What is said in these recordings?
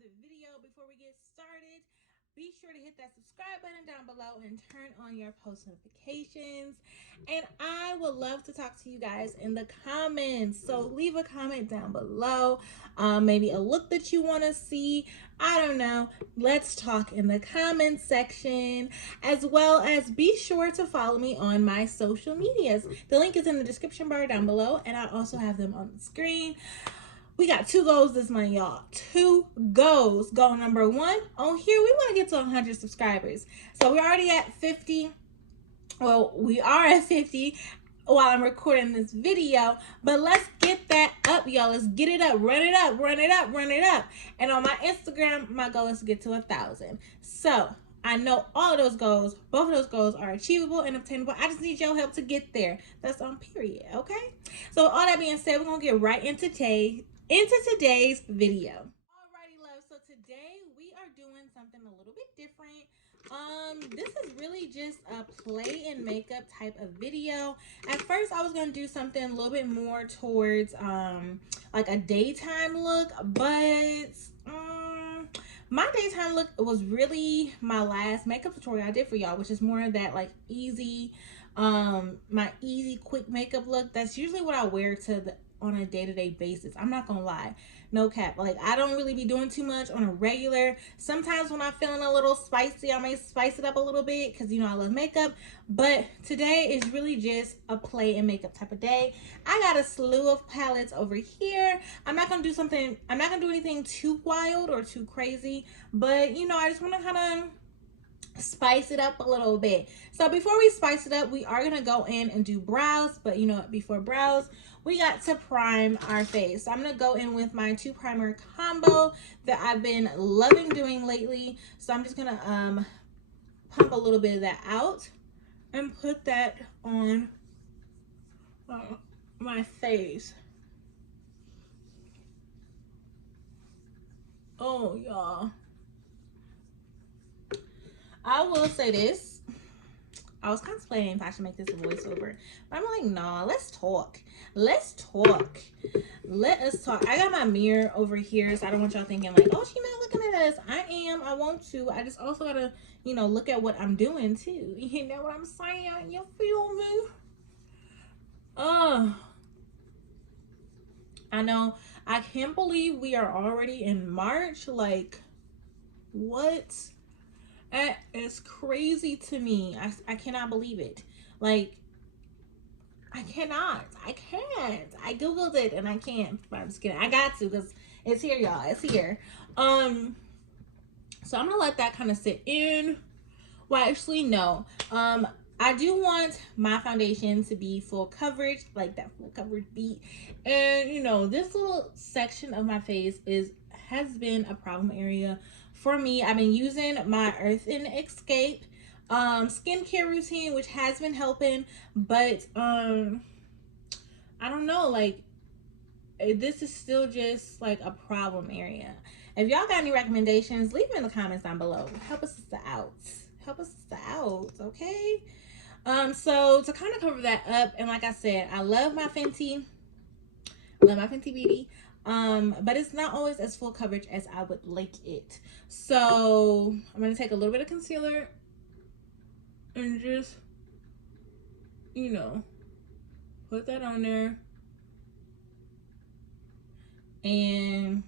another video. Before we get started, be sure to hit that subscribe button down below and turn on your post notifications. And I would love to talk to you guys in the comments. So leave a comment down below. Maybe a look that you want to see. I don't know. Let's talk in the comments section, as well as be sure to follow me on my social medias. The link is in the description bar down below, and I also have them on the screen. We got 2 goals this month, y'all. 2 goals. Goal number 1 on here, we want to get to 100 subscribers. So we're already at 50. Well, we are at 50 while I'm recording this video, but let's get that up, y'all. Let's get it up, run it up, run it up, run it up. And on my Instagram, my goal is to get to 1,000. So I know all of those goals, both of those goals are achievable and obtainable. I just need your help to get there. That's on period, okay? So all that being said, we're gonna get right into today's video. Alrighty, love. So today we are doing something a little bit different. This is really just a play and makeup type of video. At first, I was gonna do something a little bit more towards like a daytime look, but my daytime look was really my last makeup tutorial I did for y'all, which is more of that like easy, my easy quick makeup look. That's usually what I wear on a day-to-day basis. I'm not gonna lie, no cap. Like, I don't really be doing too much on a regular. Sometimes when I'm feeling a little spicy, I may spice it up a little bit because, you know, I love makeup. But today is really just a play and makeup type of day. I got a slew of palettes over here. I'm not gonna do anything too wild or too crazy, but you know, I just want to kind of spice it up a little bit. So before we spice it up, we are gonna go in and do brows. But you know what, before brows, we got to prime our face. So I'm gonna go in with my 2 primer combo that I've been loving doing lately. So I'm just gonna pump a little bit of that out and put that on my face. Oh, y'all, I will say this. I was contemplating if I should make this a voiceover, but I'm like, nah, let's talk. Let's talk. Let us talk. I got my mirror over here, so I don't want y'all thinking like, oh, she's not looking at us. I am. I want to. I just also gotta, you know, look at what I'm doing too. You know what I'm saying? You feel me? I know. I can't believe we are already in March. Like, what? That is crazy to me. I cannot believe it. Like, I cannot. I can't. I googled it and I can't. But I'm just kidding. I got to because it's here, y'all. It's here. So I'm gonna let that kind of sit in. Well, actually, no. I do want my foundation to be full coverage, like that full coverage beat. And you know, this little section of my face has been a problem area for me. I've been using my Earth and Escape skincare routine, which has been helping, but I don't know, like, this is still just like a problem area. If y'all got any recommendations, leave them in the comments down below. Help us out. Help us out, okay? So to kind of cover that up, and like I said, I love my Fenty. Beauty. But it's not always as full coverage as I would like it. So I'm gonna take a little bit of concealer and just, you know, put that on there. And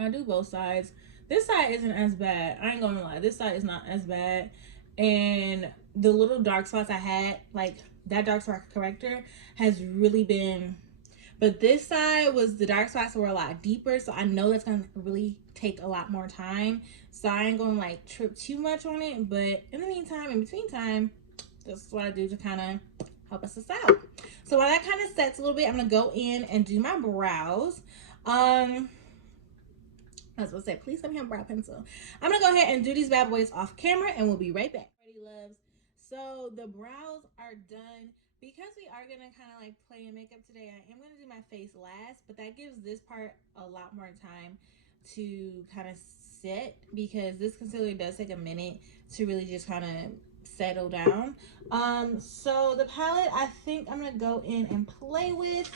I do both sides. This side isn't as bad. I ain't gonna lie. This side is not as bad. And the little dark spots I had, like that dark spot corrector has really been, but this side was, the dark spots were a lot deeper. So I know that's gonna really take a lot more time. So I ain't gonna like trip too much on it. But in the meantime, in between time, this is what I do to kind of help us out. So while that kind of sets a little bit, I'm gonna go in and do my brows. I was gonna say, please let me have a brow pencil. I'm gonna go ahead and do these bad boys off camera, and we'll be right back. Ready, loves. So the brows are done. Because we are gonna kind of like play and makeup today, I am gonna do my face last, but that gives this part a lot more time to kind of set, because this concealer does take a minute to really just kind of settle down. So the palette I think I'm gonna go in and play with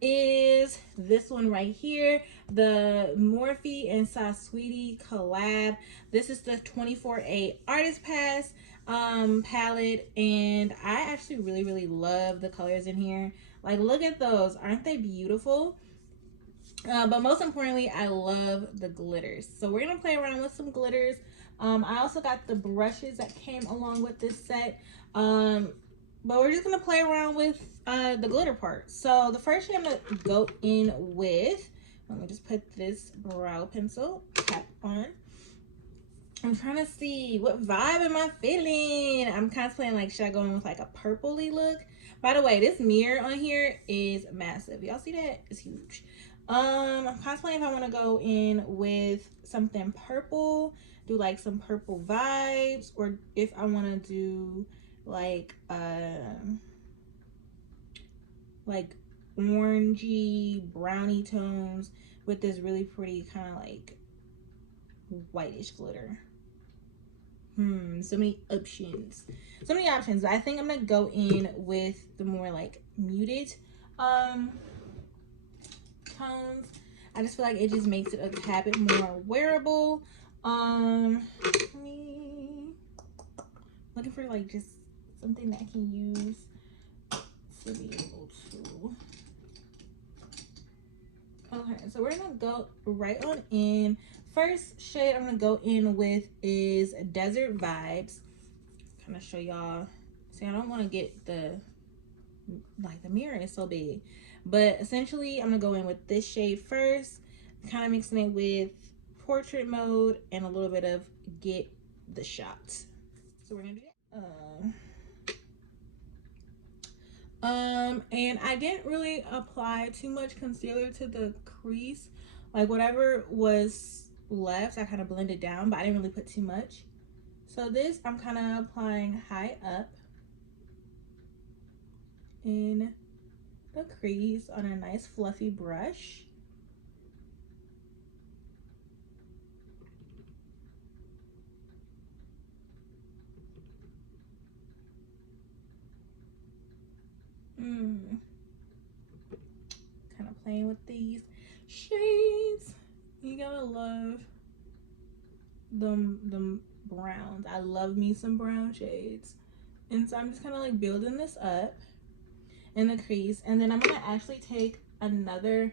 is is this one right here, the Morphe and Sweetie collab. This is the 24A Artist Pass palette, and I actually really love the colors in here. Like, look at those. Aren't they beautiful? But most importantly, I love the glitters. So we're gonna play around with some glitters. I also got the brushes that came along with this set. But we're just gonna play around with the glitter part. So the first shade I'm gonna go in with, let me just put this brow pencil cap on. I'm trying to see what vibe am I feeling. I'm contemplating, like, should I go in with like a purpley look? By the way, this mirror on here is massive. Y'all see that? It's huge. I'm contemplating if I want to go in with something purple, do like some purple vibes, or if I want to do like orangey browny tones with this really pretty kind of like whitish glitter. So many options. So many options. I think I'm gonna go in with the more like muted tones. I just feel like it just makes it a tad bit more wearable. Looking for like just something that I can use to be able to. Okay, so we're gonna go right on in. First shade I'm gonna go in with is Desert Vibes. Kind of show y'all. See, I don't want to get the mirror is so big, but essentially I'm gonna go in with this shade first, kind of mixing it with Portrait Mode and a little bit of Get the Shot. So we're gonna do that. And I didn't really apply too much concealer to the crease. Like, whatever was left, I kind of blended down, but I didn't really put too much. So this, I'm kind of applying high up in the crease on a nice fluffy brush. Kind of playing with these shades. You gotta love the browns. I love me some brown shades. And so I'm just kind of like building this up in the crease. And then I'm gonna actually take another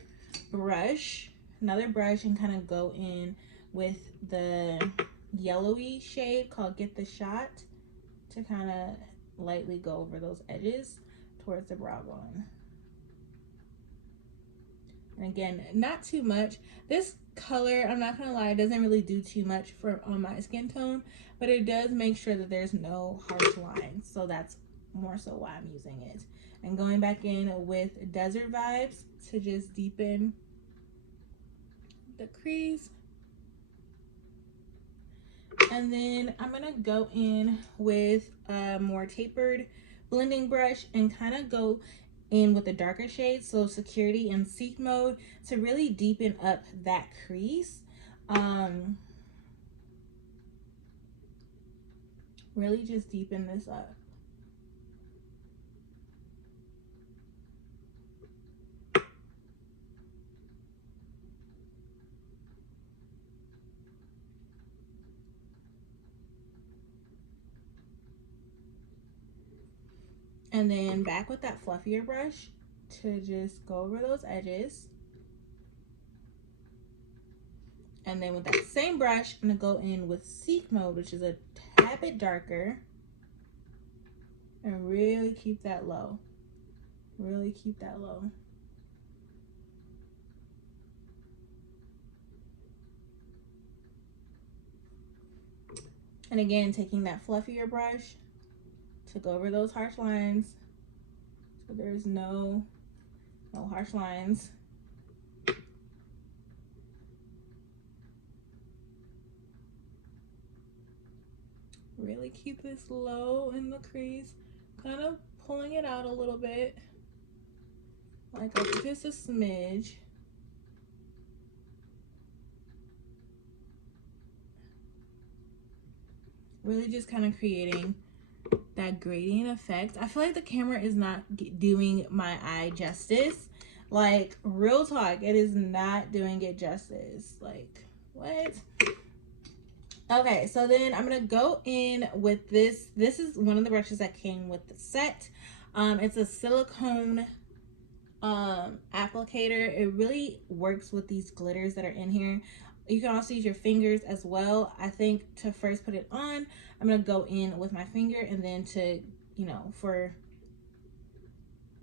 brush and kind of go in with the yellowy shade called Get the Shot to kind of lightly go over those edges towards the brow bone. And again, not too much. This color, I'm not gonna lie, it doesn't really do too much on my skin tone, but it does make sure that there's no harsh lines. So that's more so why I'm using it. And going back in with Desert Vibes to just deepen the crease. And then I'm gonna go in with a more tapered blending brush and kind of go in with the darker shades, so Security and Seek Mode, to really deepen up that crease. Really just deepen this up. And then back with that fluffier brush to just go over those edges. And then with that same brush, I'm gonna go in with Seek Mode, which is a tad bit darker. And really keep that low. Really keep that low. And again, taking that fluffier brush to go over those harsh lines, so there's no harsh lines. Really keep this low in the crease, kind of pulling it out a little bit, like just a smidge. Really just kind of creating that gradient effect. I feel like the camera is not doing my eye justice. Like, real talk, it is not doing it justice. Like, what? Okay, so then I'm gonna go in with this. This is one of the brushes that came with the set. It's a silicone applicator. It really works with these glitters that are in here. You can also use your fingers as well. I think to first put it on, I'm gonna go in with my finger, and then to, you know, for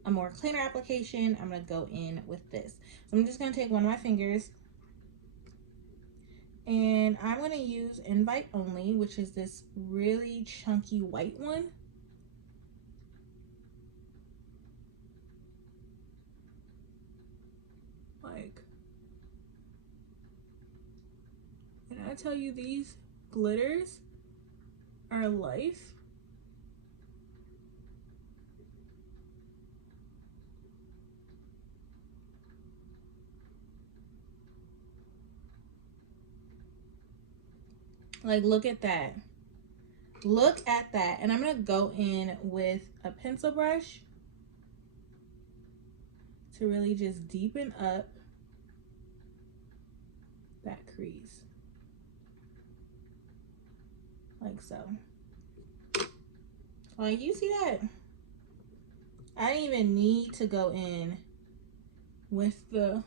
a more cleaner application, I'm gonna go in with this. So I'm just gonna take one of my fingers, and I'm gonna use Invite Only, which is this really chunky white one. Like, and I tell you, these glitters are life. Like, look at that. Look at that. And I'm gonna go in with a pencil brush to really just deepen up that crease. Like so. Like, you see that? I didn't even need to go in with the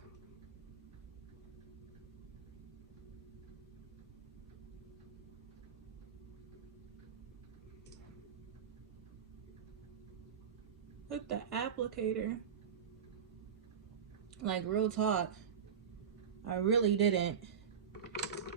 applicator. Like, real talk, I really didn't.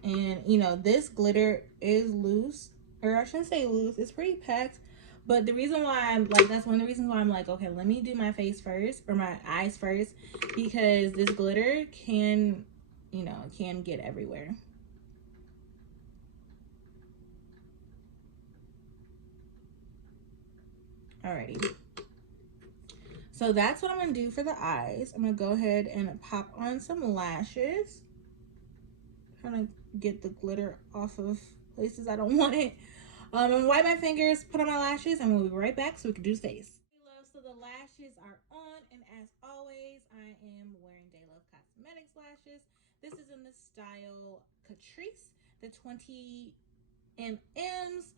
And you know, this glitter is loose, or I shouldn't say loose, it's pretty packed. But the reason why I'm like, that's one of the reasons why I'm like, okay, let me do my face first, or my eyes first, because this glitter can, you know, can get everywhere. Alrighty. So that's what I'm gonna do for the eyes. I'm gonna go ahead and pop on some lashes. Trying to get the glitter off of places I don't want it. I'm gonna wipe my fingers, put on my lashes, and we'll be right back so we can do the face. So the lashes are on, and as always, I am wearing Daylove Cosmetics lashes. This is in the style Catrice, the 20 MMs.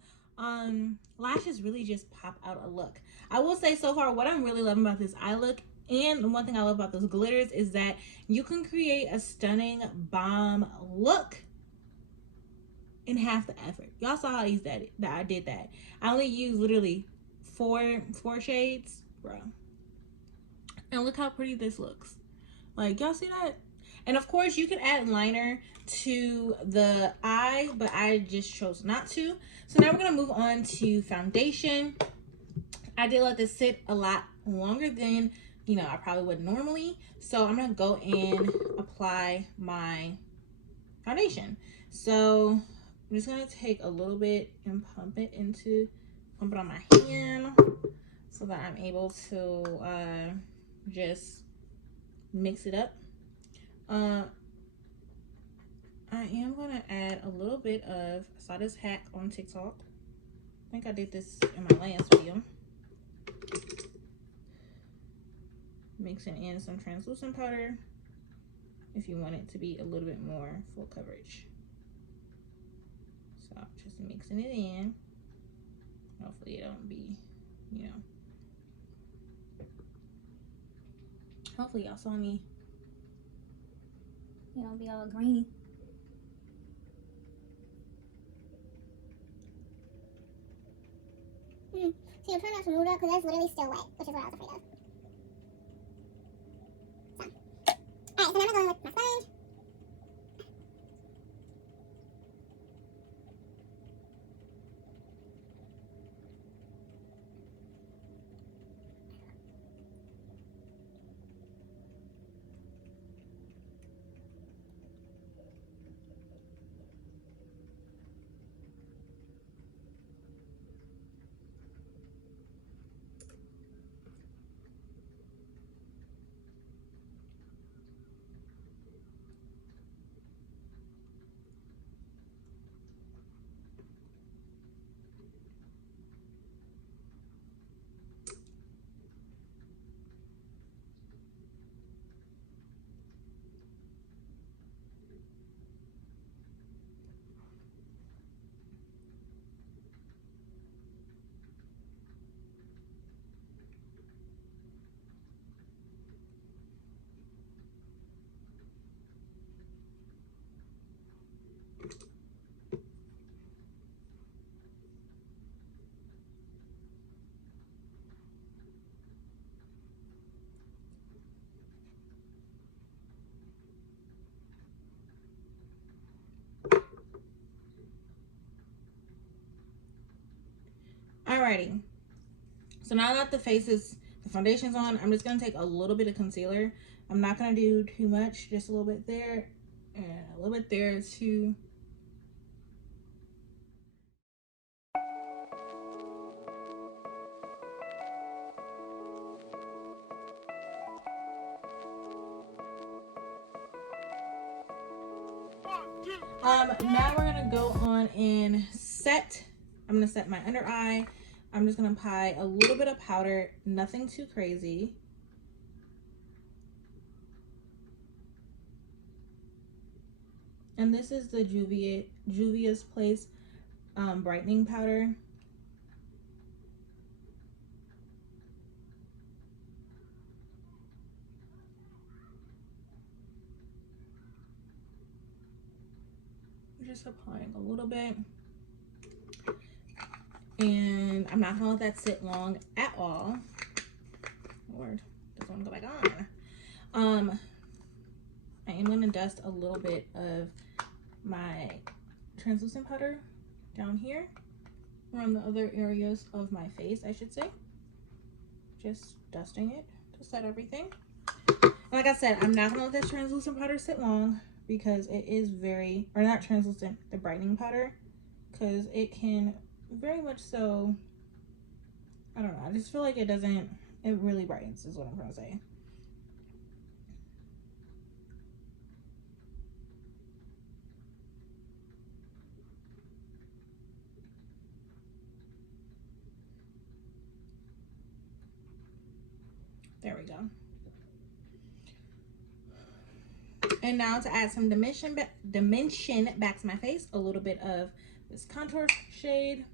Lashes really just pop out a look. I will say, so far, what I'm really loving about this eye look, and one thing I love about those glitters, is that you can create a stunning bomb look in half the effort. Y'all saw how easy that I did that. I only used literally four shades, bro. And look how pretty this looks. Like, y'all see that? And of course, you can add liner to the eye, but I just chose not to. So now we're gonna move on to foundation. I did let this sit a lot longer than, you know, I probably would normally. So I'm gonna go and apply my foundation. So I'm just gonna take a little bit and pump it on my hand so that I'm able to just mix it up. I am gonna add a little bit of, I saw this hack on TikTok. I think I did this in my last video. Mixing in some translucent powder if you want it to be a little bit more full coverage. So just mixing it in. Hopefully it don't be, you know. Hopefully y'all saw me. You don't be all grainy. So you're trying not to move it up because that's literally still wet, which is what I was afraid of. So. Alright, so now I'm going with my sponge. Alrighty. So now that the foundation's on, I'm just going to take a little bit of concealer. I'm not going to do too much, just a little bit there and a little bit there too. Now we're going to go on and set. I'm going to set my under eye. I'm just going to apply a little bit of powder, nothing too crazy. And this is the Juvia's Place brightening powder. I'm just applying a little bit. And I'm not gonna let that sit long at all. Lord, doesn't want to go back on. I am gonna dust a little bit of my translucent powder down here around the other areas of my face, I should say. Just dusting it to set everything. And like I said, I'm not gonna let this translucent powder sit long because it is very, or not translucent, the brightening powder, because it can very much so, I don't know, I just feel like it really brightens is what I'm trying to say. There we go. And now to add some dimension back to my face, a little bit of this contour shade.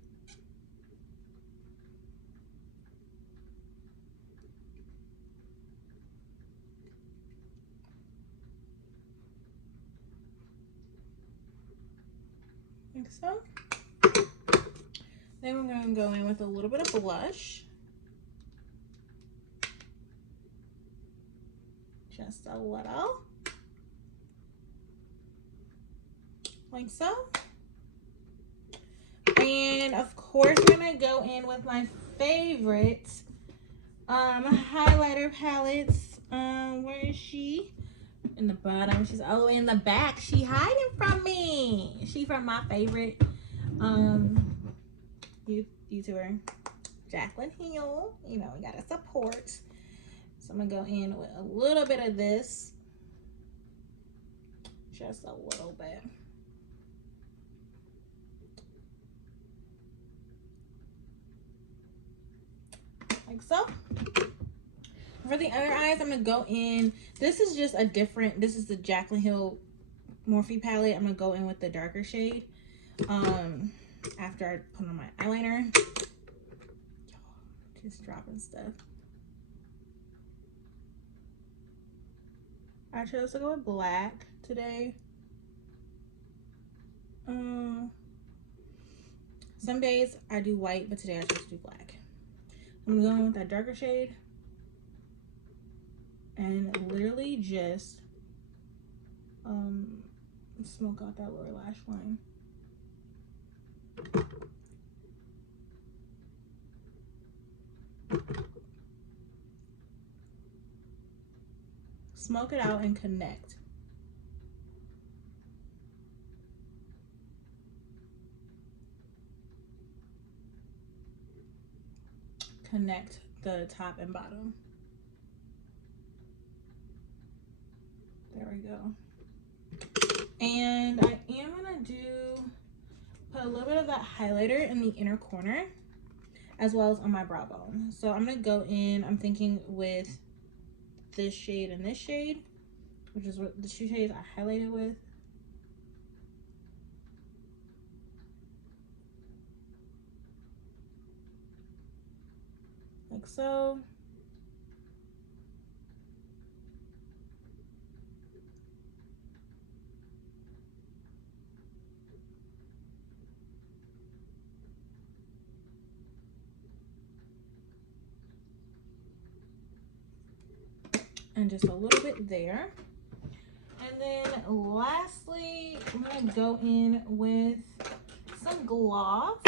Like so. Then we're going to go in with a little bit of blush. Just a little. Like so. And of course we're going to go in with my favorite highlighter palettes. Where is she? In the bottom. She's all the way in the back. She hiding from me. She from my favorite YouTuber, Jaclyn Hill. You know, we gotta support. So I'm gonna go in with a little bit of this. Just a little bit. Like so. For the under eyes, I'm gonna go in. This is just a different, this is the Jaclyn Hill Morphe palette. I'm gonna go in with the darker shade. After I put on my eyeliner. Just dropping stuff. I chose to go with black today. Some days I do white, but today I chose to do black. I'm going with that darker shade. And literally just smoke out that lower lash line. Smoke it out and connect. Connect the top and bottom. There we go. And I am gonna put a little bit of that highlighter in the inner corner as well as on my brow bone. So I'm gonna go in, I'm thinking with this shade and this shade, which is what the two shades I highlighted with. Like so. And just a little bit there. And then lastly, I'm gonna go in with some gloss.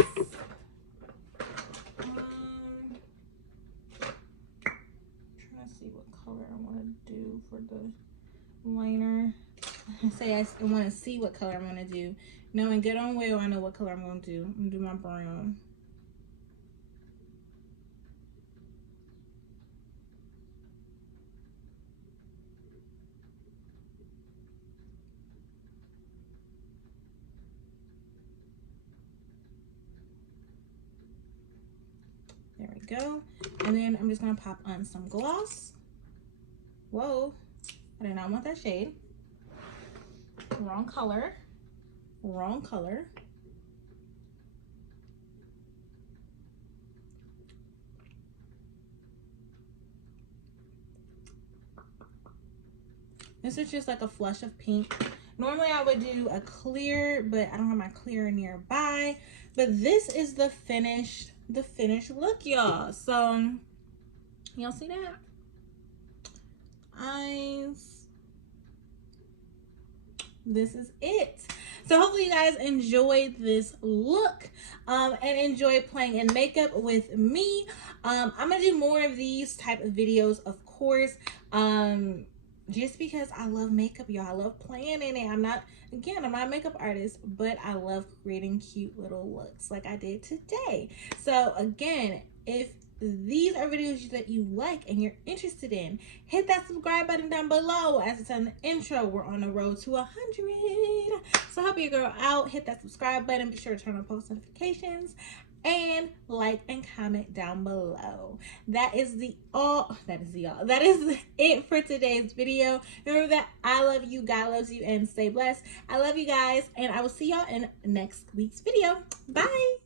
for the liner. Say I want to see what color I'm going to do. Knowing good on well, I know what color I'm going to do. I'm going to do my brown. There we go. And then I'm just going to pop on some gloss. Whoa. I did not want that shade. Wrong color. Wrong color. This is just like a flush of pink. Normally I would do a clear, but I don't have my clear nearby. But this is the finished look, y'all. So y'all see that? Eyes. This is it. So hopefully you guys enjoyed this look and enjoy playing in makeup with me. I'm gonna do more of these type of videos, of course. Just because I love makeup, y'all. I love playing in it. I'm not a makeup artist, but I love creating cute little looks like I did today. So again, if these are videos that you like and you're interested in, hit that subscribe button down below. As it's on the intro, we're on the road to 100. So help your girl out. Hit that subscribe button. Be sure to turn on post notifications and like and comment down below. That is it for today's video. Remember that I love you, God loves you, and stay blessed. I love you guys, and I will see y'all in next week's video. Bye.